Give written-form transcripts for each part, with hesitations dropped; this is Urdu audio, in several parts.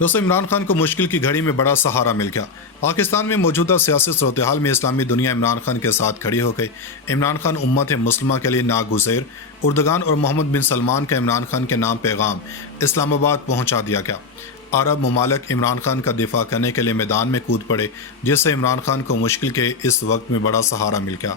دوستوں، عمران خان کو مشکل کی گھڑی میں بڑا سہارا مل گیا۔ پاکستان میں موجودہ سیاسی صورتحال میں اسلامی دنیا عمران خان کے ساتھ کھڑی ہو گئی۔ عمران خان امت مسلمہ کے لیے ناگزیر۔ اردگان اور محمد بن سلمان کا عمران خان کے نام پیغام اسلام آباد پہنچا دیا گیا۔ عرب ممالک عمران خان کا دفاع کرنے کے لیے میدان میں کود پڑے، جس سے عمران خان کو مشکل کے اس وقت میں بڑا سہارا مل گیا۔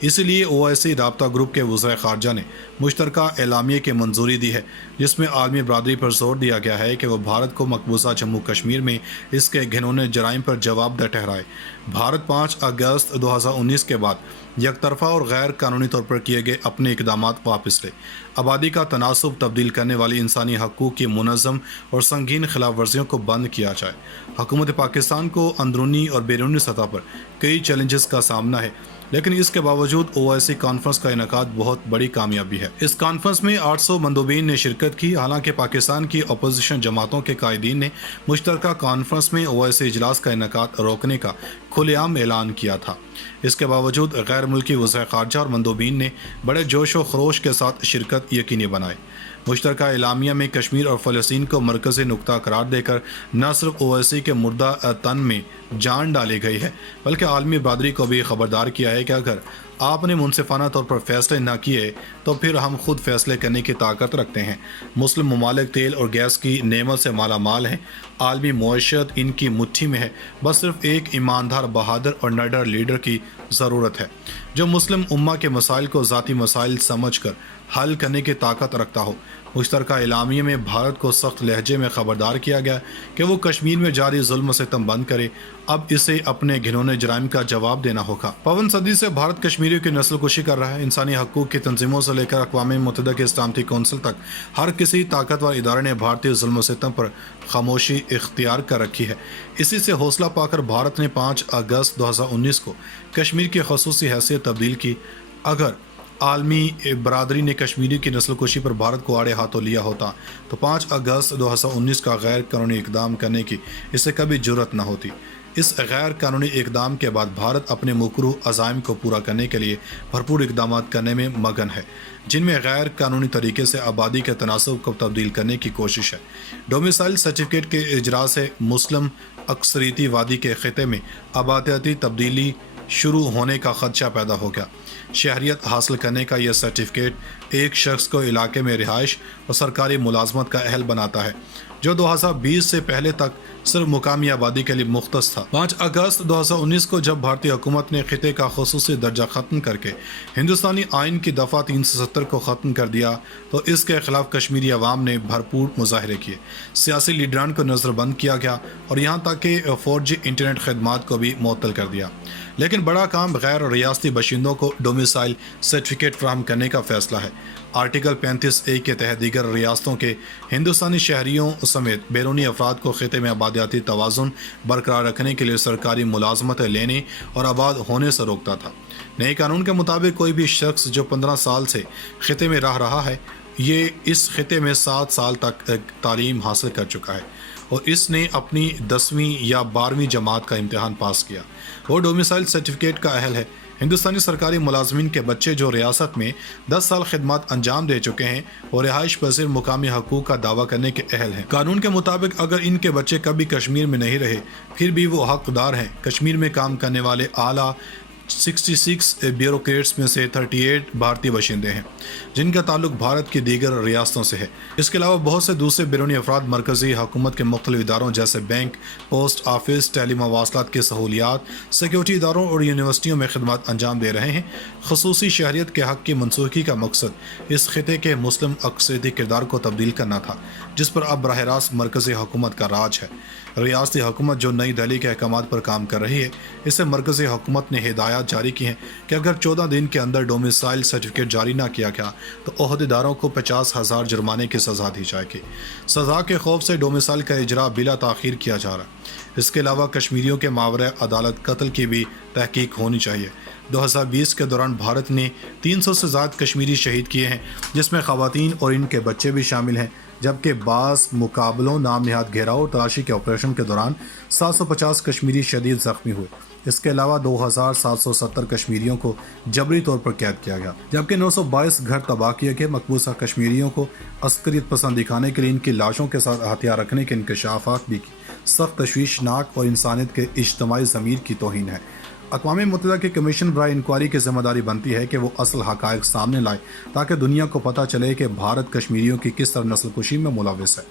اسی لیے OIC رابطہ گروپ کے وزرائے خارجہ نے مشترکہ اعلامیے کی منظوری دی ہے، جس میں عالمی برادری پر زور دیا گیا ہے کہ وہ بھارت کو مقبوضہ جموں کشمیر میں اس کے گھنونے جرائم پر جواب دہ ٹھہرائے۔ بھارت 5 اگست 2019 کے بعد یک طرفہ اور غیر قانونی طور پر کیے گئے اپنے اقدامات واپس لے، آبادی کا تناسب تبدیل کرنے والی انسانی حقوق کی منظم اور سنگین خلاف ورزیوں کو بند کیا جائے۔ حکومت پاکستان کو اندرونی اور بیرونی سطح پر کئی چیلنجز کا سامنا ہے، لیکن اس کے باوجود OIC کانفرنس کا انعقاد بہت بڑی کامیابی ہے۔ اس کانفرنس میں 800 مندوبین نے شرکت کی۔ حالانکہ پاکستان کی اپوزیشن جماعتوں کے قائدین نے مشترکہ کانفرنس میں OIC اجلاس کا انعقاد روکنے کا کھلے عام اعلان کیا تھا، اس کے باوجود غیر ملکی وزرائے خارجہ اور مندوبین نے بڑے جوش و خروش کے ساتھ شرکت یقینی بنائی۔ مشترکہ اعلامیہ میں کشمیر اور فلسطین کو مرکزی نقطہ قرار دے کر نہ صرف OIC کے مردہ تن میں جان ڈالی گئی ہے، بلکہ عالمی برادری کو بھی خبردار کیا ہے کہ اگر آپ نے منصفانہ طور پر فیصلے نہ کیے تو پھر ہم خود فیصلے کرنے کی طاقت رکھتے ہیں۔ مسلم ممالک تیل اور گیس کی نعمت سے مالا مال ہیں، عالمی معیشت ان کی مٹھی میں ہے، بس صرف ایک ایماندار، بہادر اور نڈر لیڈر کی ضرورت ہے جو مسلم امہ کے مسائل کو ذاتی مسائل سمجھ کر حل کرنے کی طاقت رکھتا ہو۔ مشترکہ اعلامیے میں بھارت کو سخت لہجے میں خبردار کیا گیا کہ وہ کشمیر میں جاری ظلم و ستم بند کرے، اب اسے اپنے گھنونے جرائم کا جواب دینا ہوگا۔ پون صدی سے بھارت کشمیریوں کی نسل کشی کر رہا ہے۔ انسانی حقوق کی تنظیموں سے لے کر اقوام متحدہ کی سلامتی کونسل تک ہر کسی طاقتور ادارے نے بھارتی ظلم و ستم پر خاموشی اختیار کر رکھی ہے۔ اسی سے حوصلہ پا کر بھارت نے 5 اگست 2019 کو کشمیر کی خصوصی حیثیت تبدیل کی۔ اگر عالمی برادری نے کشمیری کی نسل کشی پر بھارت کو آڑے ہاتھوں لیا ہوتا تو 5 اگست 2019 کا غیر قانونی اقدام کرنے کی اسے کبھی جرت نہ ہوتی۔ اس غیر قانونی اقدام کے بعد بھارت اپنے مکروہ عزائم کو پورا کرنے کے لیے بھرپور اقدامات کرنے میں مگن ہے، جن میں غیر قانونی طریقے سے آبادی کے تناسب کو تبدیل کرنے کی کوشش ہے۔ ڈومیسائل سرٹیفکیٹ کے اجرا سے مسلم اکثریتی وادی کے خطے میں آبادیاتی تبدیلی شروع ہونے کا خدشہ پیدا ہو گیا۔ شہریت حاصل کرنے کا یہ سرٹیفکیٹ ایک شخص کو علاقے میں رہائش اور سرکاری ملازمت کا اہل بناتا ہے، جو 2020 سے پہلے تک صرف مقامی آبادی کے لیے مختص تھا۔ 5 اگست 2019 کو جب بھارتی حکومت نے خطے کا خصوصی درجہ ختم کر کے ہندوستانی آئین کی دفعہ 370 کو ختم کر دیا تو اس کے خلاف کشمیری عوام نے بھرپور مظاہرے کیے، سیاسی لیڈران کو نظر بند کیا گیا اور یہاں تک کہ 4G انٹرنیٹ خدمات کو بھی معطل کر دیا۔ لیکن بڑا کام غیر ریاستی باشندوں کو ڈومیسائل سرٹیفکیٹ فراہم کرنے کا فیصلہ ہے۔ آرٹیکل 35A کے تحت دیگر ریاستوں کے ہندوستانی شہریوں سمیت بیرونی افراد کو خطے میں آبادیاتی توازن برقرار رکھنے کے لیے سرکاری ملازمتیں لینے اور آباد ہونے سے روکتا تھا۔ نئے قانون کے مطابق کوئی بھی شخص جو 15 سال سے خطے میں رہ رہا ہے، یہ اس خطے میں 7 سال تک تعلیم حاصل کر چکا ہے اور اس نے اپنی 10ویں یا 12ویں جماعت کا امتحان پاس کیا، وہ ڈومیسائل سرٹیفکیٹ کا اہل ہے۔ ہندوستانی سرکاری ملازمین کے بچے جو ریاست میں 10 سال خدمات انجام دے چکے ہیں وہ رہائش پذیر مقامی حقوق کا دعویٰ کرنے کے اہل ہیں۔ قانون کے مطابق اگر ان کے بچے کبھی کشمیر میں نہیں رہے پھر بھی وہ حقدار ہیں۔ کشمیر میں کام کرنے والے اعلیٰ 66 بیوروکریٹس میں سے 38 بھارتی باشندے ہیں، جن کا تعلق بھارت کی دیگر ریاستوں سے ہے۔ اس کے علاوہ بہت سے دوسرے بیرونی افراد مرکزی حکومت کے مختلف اداروں جیسے بینک، پوسٹ آفس، ٹیلی مواصلات کی سہولیات، سیکیورٹی اداروں اور یونیورسٹیوں میں خدمات انجام دے رہے ہیں۔ خصوصی شہریت کے حق کی منسوخی کا مقصد اس خطے کے مسلم اکثریتی کردار کو تبدیل کرنا تھا، جس پر اب براہ راست مرکزی حکومت کا راج ہے۔ ریاستی حکومت جو نئی دہلی کے احکامات پر کام کر رہی ہے، اسے مرکزی حکومت نے ہدایات جاری کی ہیں کہ اگر 14 دن کے اندر ڈومیسائل سرٹیفکیٹ جاری نہ کیا گیا تو عہدیداروں کو 50,000 جرمانے کی سزا دی جائے گی۔ سزا کے خوف سے ڈومیسائل کا اجرا بلا تاخیر کیا جا رہا ہے۔ اس کے علاوہ کشمیریوں کے ماورائے عدالت قتل کی بھی تحقیق ہونی چاہیے۔ 2020 کے دوران بھارت نے 300 سے زائد کشمیری شہید کیے ہیں، جس میں خواتین اور ان کے بچے بھی شامل ہیں۔ جبکہ بعض مقابلوں نام نہاد گھیراؤ اور تلاشی کے آپریشن کے دوران 750 کشمیری شدید زخمی ہوئے۔ اس کے علاوہ 2770 کشمیریوں کو جبری طور پر قید کیا گیا، جبکہ 922 گھر تباہ کیے گئے۔ مقبوضہ کشمیریوں کو عسکریت پسند دکھانے کے لیے ان کی لاشوں کے ساتھ ہتھیار رکھنے کے انکشافات بھی سخت تشویشناک اور انسانیت کے اجتماعی ضمیر کی توہین ہے۔ اقوام متحدہ کے کمیشن برائے انکوائری کی ذمہ داری بنتی ہے کہ وہ اصل حقائق سامنے لائے تاکہ دنیا کو پتہ چلے کہ بھارت کشمیریوں کی کس طرح نسل کشی میں ملوث ہے۔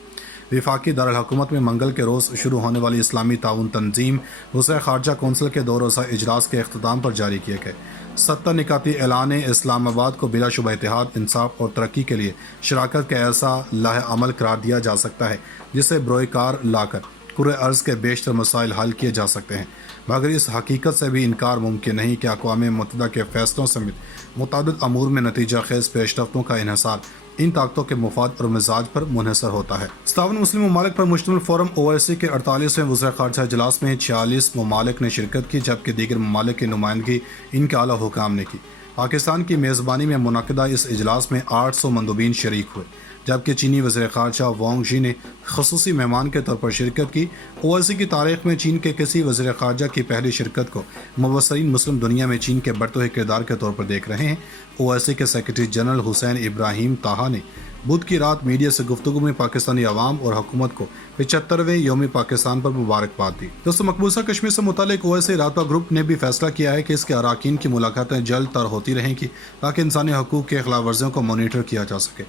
وفاقی دارالحکومت میں منگل کے روز شروع ہونے والی اسلامی تعاون تنظیم وزرائے خارجہ کونسل کے 2 روزہ اجلاس کے اختتام پر جاری کیے گئے 70 نکاتی اعلان اسلام آباد کو بلا شبہ اتحاد، انصاف اور ترقی کے لیے شراکت کا ایسا لاہ عمل قرار دیا جا سکتا ہے جسے بروئے کار لا کر کرۂ ارض کے بیشتر مسائل حل کیے جا سکتے ہیں، مگر اس حقیقت سے بھی انکار ممکن نہیں کہ اقوام متحدہ کے فیصلوں سمیت متعدد امور میں نتیجہ خیز پیش رفتوں کا انحصار ان طاقتوں کے مفاد اور مزاج پر منحصر ہوتا ہے۔ 57 مسلم ممالک پر مشتمل فورم OIC کے 48ویں وزرائے خارجہ اجلاس میں 46 ممالک نے شرکت کی، جبکہ دیگر ممالک کی نمائندگی ان کے اعلیٰ حکام نے کی۔ پاکستان کی میزبانی میں منعقدہ اس اجلاس میں 800 مندوبین شریک ہوئے، جبکہ چینی وزیر خارجہ وانگ ژی نے خصوصی مہمان کے طور پر شرکت کی۔ OIC کی تاریخ میں چین کے کسی وزیر خارجہ کی پہلی شرکت کو مبصرین مسلم دنیا میں چین کے بڑھتے ہوئے کردار کے طور پر دیکھ رہے ہیں۔ OIC کے سیکرٹری جنرل حسین ابراہیم طاہا نے بدھ کی رات میڈیا سے گفتگو میں پاکستانی عوام اور حکومت کو 75ویں یوم پاکستان پر مبارکباد دی۔ دوستو، مقبوضہ کشمیر سے متعلق OIC رابطہ گروپ نے بھی فیصلہ کیا ہے کہ اس کے اراکین کی ملاقاتیں جلد تر ہوتی رہیں گی تاکہ انسانی حقوق کے خلاف ورزیوں کو مانیٹر کیا جا سکے۔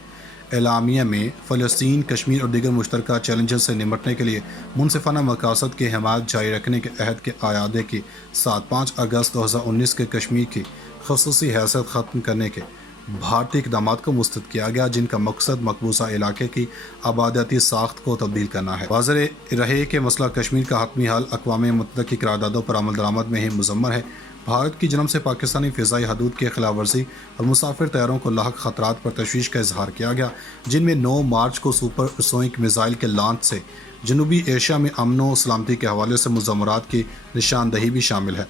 اعلامیہ میں فلسطین، کشمیر اور دیگر مشترکہ چیلنجز سے نمٹنے کے لیے منصفانہ مقاصد کی حمایت جاری رکھنے کے عہد کے اعادے کے ساتھ 5 اگست 2019 کے کشمیر کی خصوصی حیثیت ختم کرنے کے بھارتی اقدامات کو مسترد کیا گیا، جن کا مقصد مقبوضہ علاقے کی آبادیاتی ساخت کو تبدیل کرنا ہے۔ واضح رہے کہ مسئلہ کشمیر کا حتمی حل اقوام متحدہ کی قراردادوں پر عمل درآمد میں ہی مضمر ہے۔ بھارت کی جانب سے پاکستانی فضائی حدود کی خلاف ورزی اور مسافر طیاروں کو لاحق خطرات پر تشویش کا اظہار کیا گیا، جن میں 9 مارچ کو سپر سونک میزائل کے لانچ سے جنوبی ایشیا میں امن و سلامتی کے حوالے سے مضمرات کی نشاندہی بھی شامل ہے۔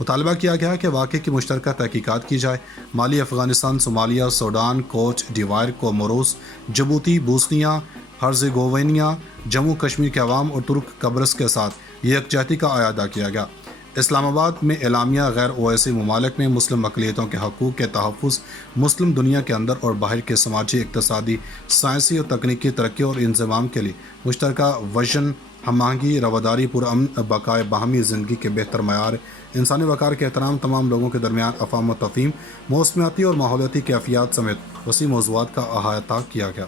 مطالبہ کیا گیا کہ واقعے کی مشترکہ تحقیقات کی جائے۔ Mali, Afghanistan, Somalia, Sudan, Cote d'Ivoire, Comoros, Djibouti, Bosnia Herzegovina, Jammu Kashmir کے عوام اور ترک قبرص کے ساتھ یکجہتی کا اعادہ کیا گیا۔ اسلام آباد میں اعلامیہ غیر OIC ممالک میں مسلم اقلیتوں کے حقوق کے تحفظ، مسلم دنیا کے اندر اور باہر کے سماجی، اقتصادی، سائنسی اور تکنیکی ترقی اور انضمام کے لیے مشترکہ وژن، ہم آہنگی، رواداری، پرامن بقائے باہمی زندگی کے بہتر معیار، انسانی وقار کے احترام، تمام لوگوں کے درمیان افہام و تفہیم، موسمیاتی اور ماحولیاتی کیفیات سمیت وسیع موضوعات کا احاطہ کیا گیا۔